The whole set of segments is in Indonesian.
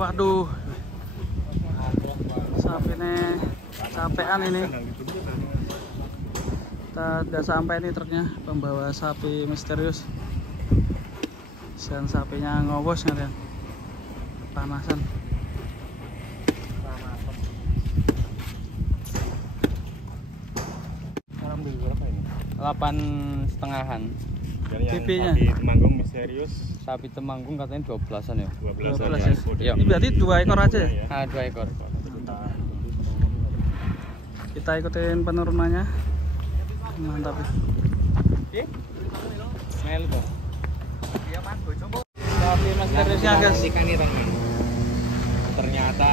Waduh, sapi ini capean ini. Kita udah sampai nih truknya pembawa sapi misterius. Dan sapinya ngowos kalian, panasan. 8,5-an. PP-nya sapi Temanggung misterius. Sapi Temanggung katanya 12-an ya. 12 ya. Ini berarti 2 ekor aja ya? Ya. 2 ekor. Kita ikutin penurunannya. Mantap ya. Mel kok. Sapi misteriusnya guys. Ternyata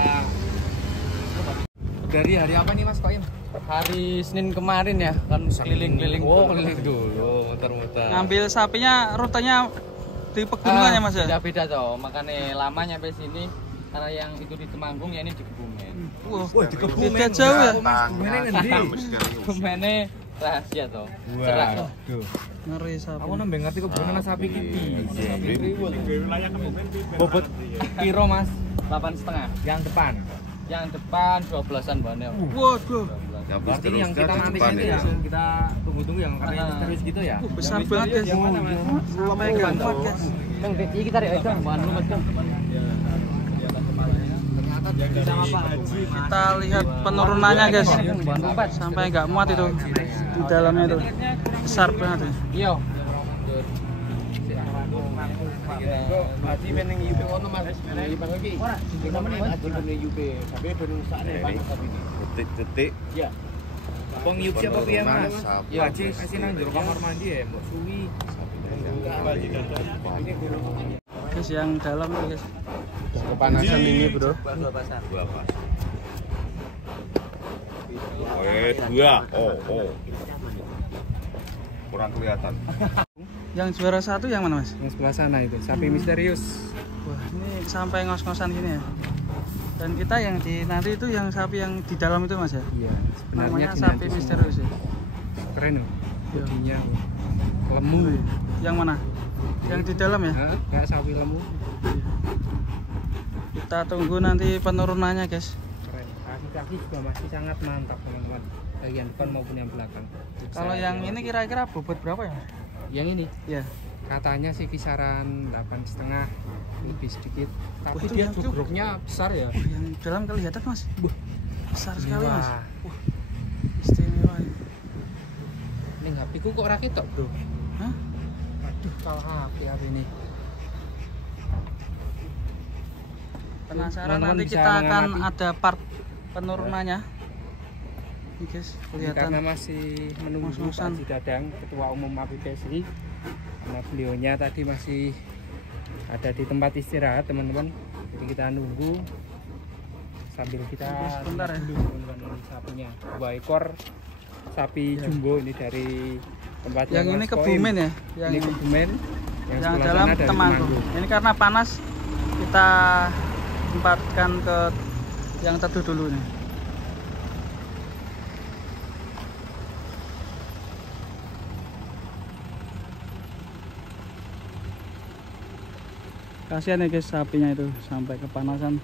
dari hari apa nih Mas Koim? Hari Senin kemarin ya, kan keliling-keliling. Oh, keliling dulu, muter-muter. Ngambil sapinya rutenya di pegunungan ya Mas ya? Beda-beda toh, makanya lama nyampe sini karena yang itu di Temanggung ya ini di Kebumen. Wah, di Kebumen. Beda jauh ya? Kebumennya ngendi? Kebumennya rahasia toh. Waduh. Ngeri sapi. Aku nambah ngerti kebumen sapi kiki. Sapi kriwil. Bobot piro Mas? 8,5. Yang depan. Yang depan 12-an bannya. Waduh. Berarti yang kita nantikan itu yang kita tunggu-tunggu yang katanya misterius gitu ya. Besar banget guys. Sampai ganteng guys. Kang BCI kita ya itu bahan lu Mas. Sama Pak Haji. Kita lihat penurunannya guys. Sampai nggak muat itu di dalamnya itu. Besar banget ya. Iya. Haji meneng UP ono Mas. Lipat lagi. Ora, namanya Haji meneng UP. Sampai ben sakne panas sapi ini. Detik-detik. Iya. Wong UP apa piye Mas? Ya Haji kasih nang jero kamar mandi ya, Mbok suwi. Guys yang dalam tuh guys. Kepanasan ini, Bro. Dua pasar. Dua. Oh. Kurang kelihatan. Yang juara 1 yang mana Mas? Yang sebelah sana itu, sapi misterius. Wah, ini sampai ngos-ngosan gini ya. Dan kita yang di nanti itu yang sapi yang di dalam itu Mas ya? Iya, Namanya sapi misterius ya. Keren loh. Iya. Bodinya lemu. Yang mana? Yang di dalam ya? Hah? Kayak sapi lemu. Kita tunggu nanti penurunannya guys. Keren. Kaki-kaki juga masih sangat mantap teman-teman. Bagian depan maupun yang belakang. Kalau yang ini kira-kira bobot berapa ya? Yang ini Ya. katanya sih kisaran 8,5 lebih sedikit. Tapi Wah, dia itu jugruknya besar ya. Yang dalam kelihatan Mas. Besar sekali Mas. Wah. Istimewa. Ning HP-ku kok ora ketok, Bro. Hah? Aduh, kalah HP ini. Penasaran Teman-teman nanti bisa kita akan mengamati. ada part penurunannya. Ini guys, Ini kelihatan. karena masih menunggu Pak Ngos-ngosan. Haji Dadang, Ketua Umum APPSI. Karena beliaunya tadi masih ada di tempat istirahat, teman-teman. Jadi kita nunggu sambil kita Tunggu sebentar ya. dulu, teman-teman, ini sapinya. 2 ekor sapi jumbo ini dari tempatnya Yang ini Mas Koim. Kebumen ya? Ini Kebumen. Yang sebelah dalam sana dari Temanggung. Ini karena panas kita tempatkan ke yang teduh dulu nih. Kasihan ya guys sapinya itu sampai kepanasan.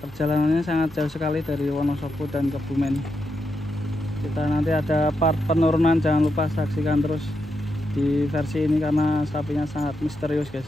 Perjalanannya sangat jauh sekali dari Wonosobo dan Kebumen. Kita nanti ada part penurunan, jangan lupa saksikan terus di versi ini karena sapinya sangat misterius guys.